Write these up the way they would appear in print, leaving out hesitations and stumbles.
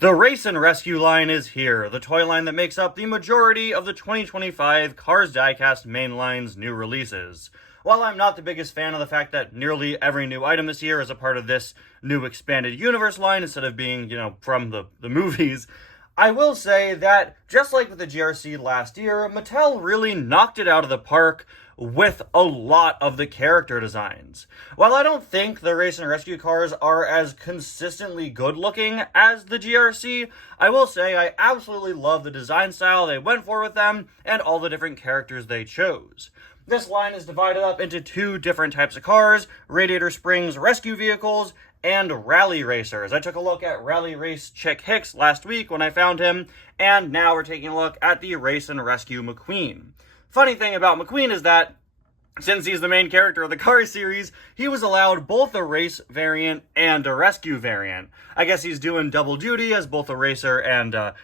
The Race and Rescue line is here, the toy line that makes up the majority of the 2025 Cars Diecast mainline's new releases. While I'm not the biggest fan of the fact that nearly every new item this year is a part of this new expanded universe line instead of being, from the movies, I will say that, just like with the GRC last year, Mattel really knocked it out of the park with a lot of the character designs. While I don't think the Race and Rescue cars are as consistently good looking as the GRC, I will say I absolutely love the design style they went for with them and all the different characters they chose. This line is divided up into two different types of cars: Radiator Springs rescue vehicles and rally racers. I took a look at Rally Race Chick Hicks last week when I found him, and now we're taking a look at the Race and Rescue McQueen. Funny thing about McQueen is that, since he's the main character of the Cars series, he was allowed both a race variant and a rescue variant. I guess he's doing double duty as both a racer and, a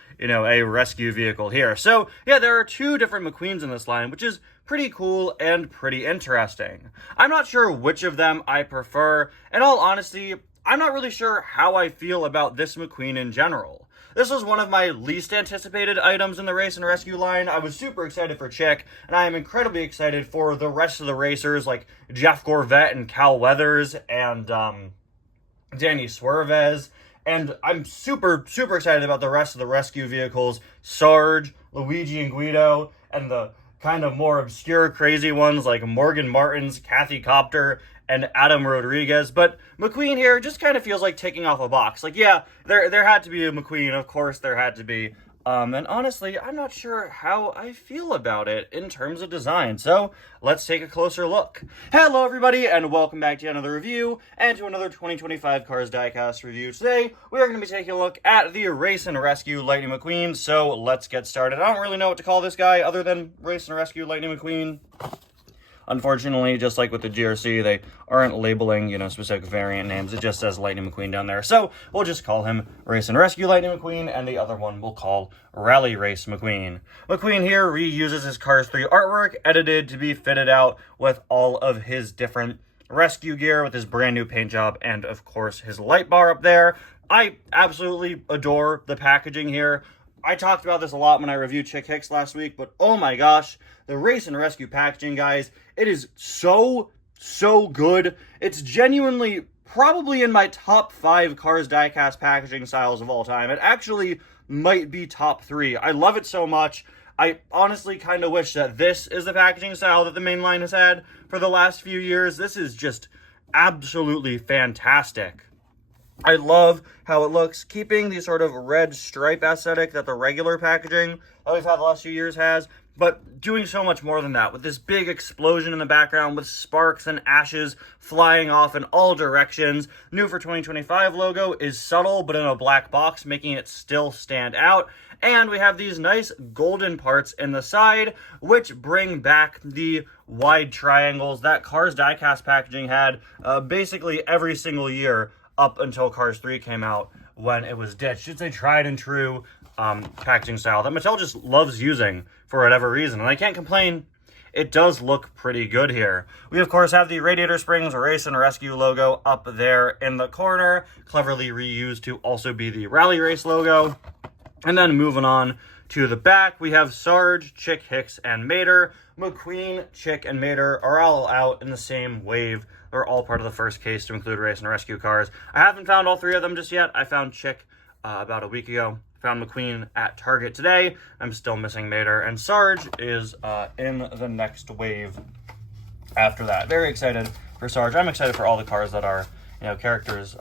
rescue vehicle here. So, yeah, there are two different McQueens in this line, which is pretty cool and pretty interesting. I'm not sure which of them I prefer. In all honesty, I'm not really sure how I feel about this McQueen in general. This was one of my least anticipated items in the Race and Rescue line. I was super excited for Chick, and I am incredibly excited for the rest of the racers like Jeff Gorvette and Cal Weathers and Danny Swervez. And I'm super, super excited about the rest of the rescue vehicles: Sarge, Luigi and Guido, and the kind of more obscure, crazy ones like Morgan Martins, Kathy Copter, and Adam Rodriguez. But McQueen here just kind of feels like ticking off a box. Like, yeah, there had to be a McQueen, of course there had to be. And honestly, I'm not sure how I feel about it in terms of design. So let's take a closer look. Hello everybody, and welcome back to another review, and to another 2025 Cars Diecast review. Today, we are going to be taking a look at the Race and Rescue Lightning McQueen. So let's get started. I don't really know what to call this guy other than Race and Rescue Lightning McQueen. Unfortunately, just like with the GRC, they aren't labeling, specific variant names. It just says Lightning McQueen down there. So we'll just call him Race and Rescue Lightning McQueen, and the other one we'll call Rally Race McQueen. McQueen here reuses his Cars 3 artwork, edited to be fitted out with all of his different rescue gear with his brand new paint job and, of course, his light bar up there. I absolutely adore the packaging here. I talked about this a lot when I reviewed Chick Hicks last week, but oh my gosh, the Race and Rescue packaging, guys, it is so good. It's genuinely probably in my top 5 Cars Diecast packaging styles of all time. It actually might be top 3. I love it so much. I honestly kind of wish that this is the packaging style that the main line has had for the last few years. This is just absolutely fantastic. I love how it looks, keeping the sort of red stripe aesthetic that the regular packaging that we've had the last few years has, but doing so much more than that, with this big explosion in the background with sparks and ashes flying off in all directions. New for 2025 logo is subtle, but in a black box, making it still stand out. And we have these nice golden parts in the side, which bring back the wide triangles that Cars Diecast packaging had basically every single year up until Cars 3 came out, when it was ditched. It's a tried and true packaging style that Mattel just loves using for whatever reason, and I can't complain. It does look pretty good here. We, of course, have the Radiator Springs Race and Rescue logo up there in the corner, cleverly reused to also be the Rally Race logo. And then moving on to the back, we have Sarge, Chick Hicks, and Mater. McQueen, Chick, and Mater are all out in the same wave. They're all part of the first case to include Race and Rescue cars. I haven't found all 3 of them just yet. I found Chick about a week ago. Found McQueen at Target today. I'm still missing Mater. And Sarge is in the next wave after that. Very excited for Sarge. I'm excited for all the cars that are, characters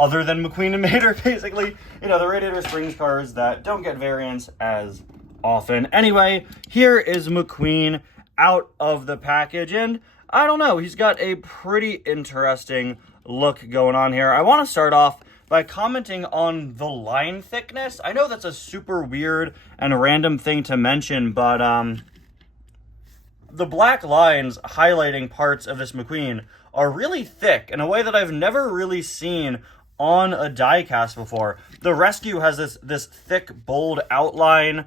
other than McQueen and Mater, basically. The Radiator Springs cars that don't get variants as often. Anyway, here is McQueen out of the package, and I don't know, he's got a pretty interesting look going on here. I want to start off by commenting on the line thickness. I know that's a super weird and random thing to mention, but the black lines highlighting parts of this McQueen are really thick in a way that I've never really seen on a diecast before. The Rescue has this thick, bold outline.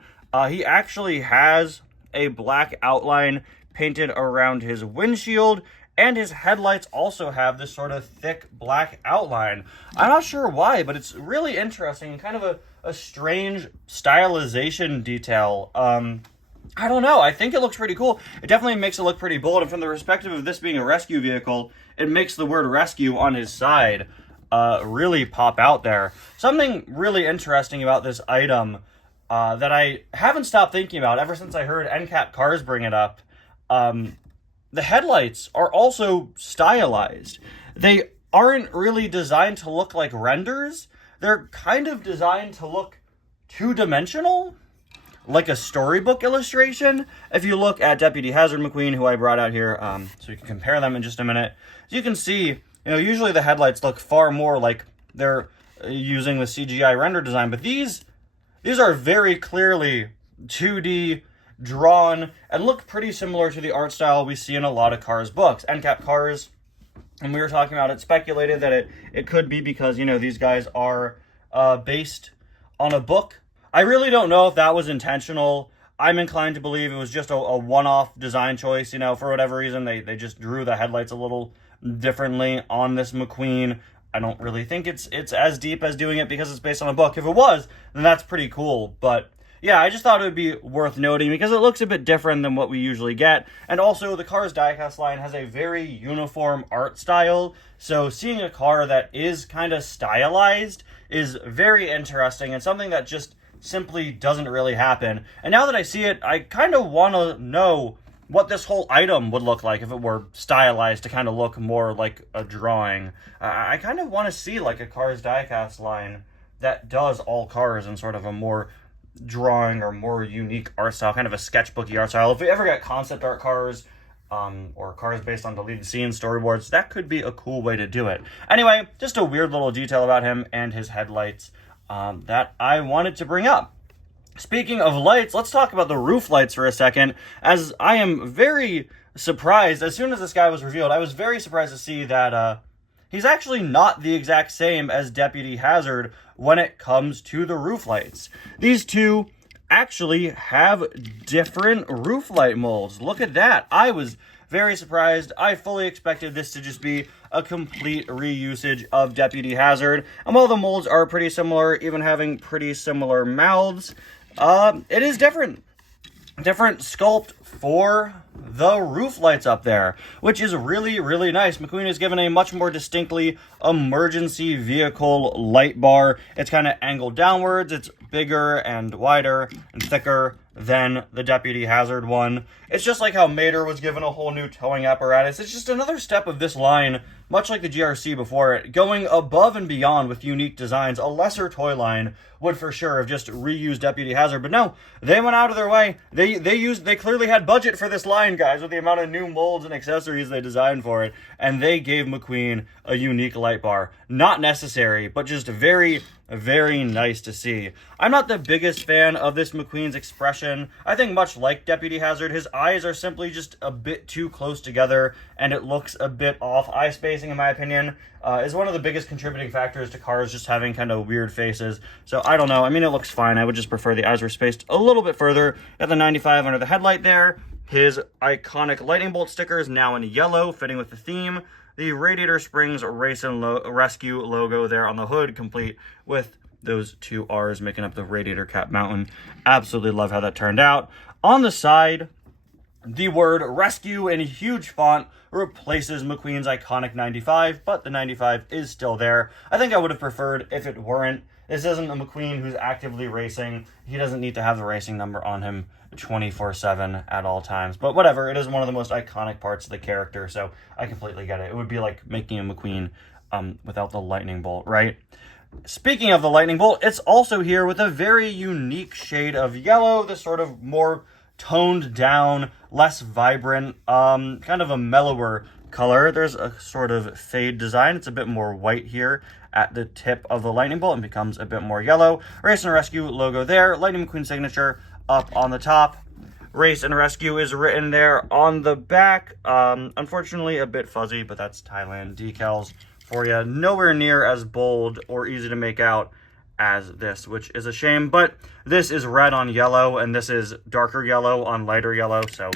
He actually has a black outline painted around his windshield, and his headlights also have this sort of thick black outline. I'm not sure why, but it's really interesting and kind of a strange stylization detail. I don't know. I think it looks pretty cool. It definitely makes it look pretty bold, and from the perspective of this being a rescue vehicle, it makes the word rescue on his side really pop out there. Something really interesting about this item that I haven't stopped thinking about ever since I heard NCAP Cars bring it up. The headlights are also stylized. They aren't really designed to look like renders. They're kind of designed to look two-dimensional, like a storybook illustration. If you look at Deputy Hazard McQueen, who I brought out here, so you can compare them in just a minute, you can see, usually the headlights look far more like they're using the CGI render design, but these are very clearly 2D drawn and look pretty similar to the art style we see in a lot of Cars books. NCAP Cars, when we were talking about it, speculated that it could be because, these guys are based on a book. I really don't know if that was intentional. I'm inclined to believe it was just a one-off design choice. For whatever reason, they just drew the headlights a little differently on this McQueen. I don't really think it's as deep as doing it because it's based on a book. If it was, then that's pretty cool. But yeah, I just thought it would be worth noting because it looks a bit different than what we usually get. And also, the Cars diecast line has a very uniform art style. So seeing a car that is kind of stylized is very interesting and something that just simply doesn't really happen. And now that I see it, I kind of want to know what this whole item would look like if it were stylized to kind of look more like a drawing. I kind of want to see like a Cars diecast line that does all cars in sort of a more drawing or more unique art style, kind of a sketchbooky art style. If we ever get concept art cars, or cars based on deleted scenes, storyboards, that could be a cool way to do it. Anyway, just a weird little detail about him and his headlights that I wanted to bring up. Speaking of lights, let's talk about the roof lights for a second, as I am very surprised. As soon as this guy was revealed, I was very surprised to see that he's actually not the exact same as Deputy Hazard when it comes to the roof lights. These two actually have different roof light molds. Look at that. I was very surprised. I fully expected this to just be a complete reusage of Deputy Hazard. And while the molds are pretty similar, even having pretty similar mouths, it is different. Different sculpt for the roof lights up there, which is really, really nice. McQueen is given a much more distinctly emergency vehicle light bar. It's kind of angled downwards. It's bigger and wider and thicker than the Deputy Hazard one. It's just like how Mater was given a whole new towing apparatus. It's just another step of this line, much like the GRC before it, going above and beyond with unique designs. A lesser toy line would for sure have just reused Deputy Hazard, but no, they went out of their way. They clearly had budget for this line, guys, with the amount of new molds and accessories they designed for it, and they gave McQueen a unique light bar. Not necessary, but just very, very nice to see. I'm not the biggest fan of this McQueen's expression. I think much like Deputy Hazard, his eyes are simply just a bit too close together, and it looks a bit off. Eye spacing, in my opinion, is one of the biggest contributing factors to cars just having kind of weird faces. So I don't know. I mean, it looks fine. I would just prefer the eyes were spaced a little bit further. Got the 95 under the headlight there. His iconic lightning bolt sticker is now in yellow, fitting with the theme. The Radiator Springs Race and Rescue logo there on the hood, complete with those two R's making up the Radiator Cap Mountain. Absolutely love how that turned out. On the side, the word rescue in huge font replaces McQueen's iconic 95, but the 95 is still there. I think I would have preferred if it weren't. This isn't a McQueen who's actively racing. He doesn't need to have the racing number on him 24/7 at all times. But whatever, it is one of the most iconic parts of the character, so I completely get it. It would be like making a McQueen without the lightning bolt, right? Speaking of the lightning bolt, it's also here with a very unique shade of yellow, this sort of more toned down, less vibrant, kind of a mellower color. There's a sort of fade design. It's a bit more white here at the tip of the lightning bolt and becomes a bit more yellow. Race and Rescue logo there. Lightning McQueen signature up on the top. Race and Rescue is written there on the back. Unfortunately, a bit fuzzy, but that's Thailand decals for you. Nowhere near as bold or easy to make out as this, which is a shame, but this is red on yellow and this is darker yellow on lighter yellow, so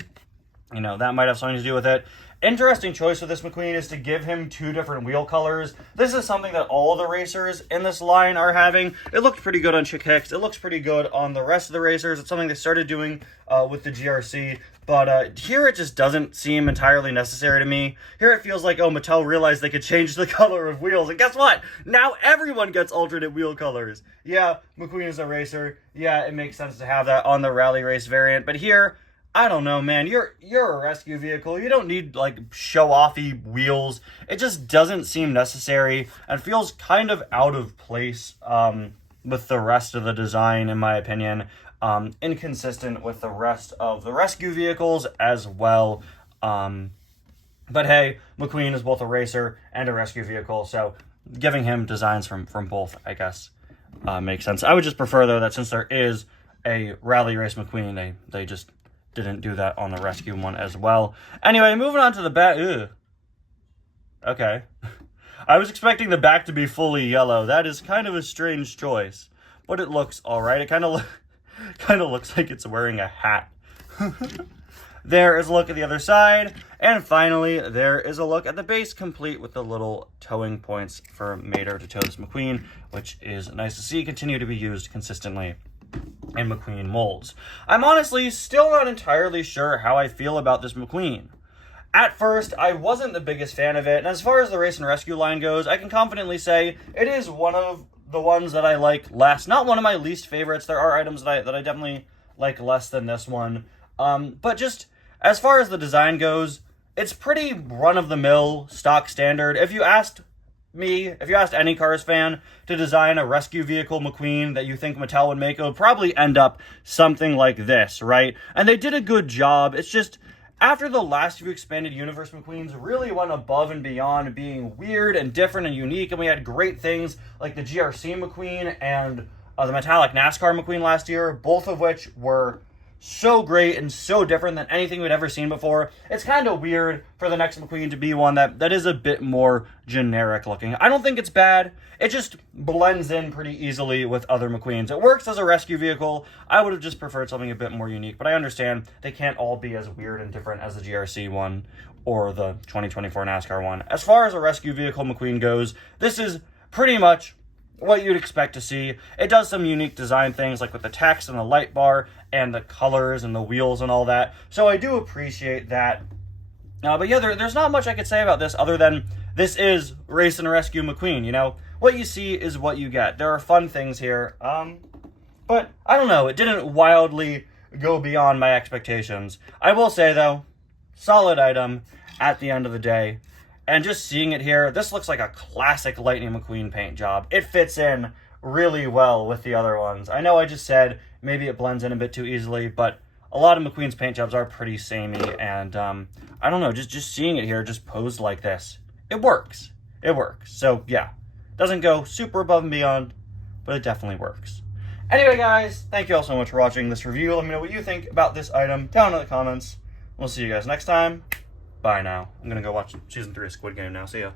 You know, that might have something to do with it. Interesting choice with this McQueen is to give him 2 different wheel colors. This is something that all the racers in this line are having. It looked pretty good on Chick Hicks. It looks pretty good on the rest of the racers. It's something they started doing with the GRC. But here it just doesn't seem entirely necessary to me. Here it feels like, oh, Mattel realized they could change the color of wheels. And guess what? Now everyone gets alternate wheel colors. Yeah, McQueen is a racer. Yeah, it makes sense to have that on the rally race variant. But here, I don't know, man. You're a rescue vehicle. You don't need, like, show-offy wheels. It just doesn't seem necessary and feels kind of out of place with the rest of the design, in my opinion. Inconsistent with the rest of the rescue vehicles as well. But hey, McQueen is both a racer and a rescue vehicle, so giving him designs from both, I guess, makes sense. I would just prefer, though, that since there is a rally race McQueen, they just didn't do that on the rescue one as well. Anyway, moving on to the back. Ugh. Okay. I was expecting the back to be fully yellow. That is kind of a strange choice, but it looks all right. It kind of looks like it's wearing a hat. There is a look at the other side. And finally, there is a look at the base, complete with the little towing points for Mater to tow this McQueen, which is nice to see continue to be used consistently in McQueen molds. I'm honestly still not entirely sure how I feel about this McQueen. At first, I wasn't the biggest fan of it, and as far as the race and rescue line goes, I can confidently say it is one of the ones that I like less. Not one of my least favorites. There are items that I definitely like less than this one. But just as far as the design goes, it's pretty run-of-the-mill, stock standard. If you asked any Cars fan to design a rescue vehicle McQueen that you think Mattel would make, it would probably end up something like this, right? And they did a good job. It's just, after the last few Expanded Universe McQueens really went above and beyond being weird and different and unique, and we had great things like the GRC McQueen and the Metallic NASCAR McQueen last year, both of which were so great and so different than anything we'd ever seen before. It's kind of weird for the next McQueen to be one that is a bit more generic looking. I don't think it's bad. It just blends in pretty easily with other McQueens. It works as a rescue vehicle. I would have just preferred something a bit more unique, but I understand they can't all be as weird and different as the GRC one or the 2024 NASCAR one. As far as a rescue vehicle McQueen goes, this is pretty much what you'd expect to see. It does some unique design things, like with the text and the light bar and the colors and the wheels and all that. So I do appreciate that. But yeah, there's not much I could say about this other than this is Race and Rescue McQueen. You know, what you see is what you get. There are fun things here. But I don't know. It didn't wildly go beyond my expectations. I will say, though, solid item at the end of the day. And just seeing it here, this looks like a classic Lightning McQueen paint job. It fits in really well with the other ones. I know I just said maybe it blends in a bit too easily, but a lot of McQueen's paint jobs are pretty samey, and I don't know, just seeing it here, just posed like this, it works. It works. So yeah, doesn't go super above and beyond, but it definitely works. Anyway, guys, thank you all so much for watching this review. Let me know what you think about this item down in the comments. We'll see you guys next time. Bye now. I'm gonna go watch season 3 of Squid Game now. See ya.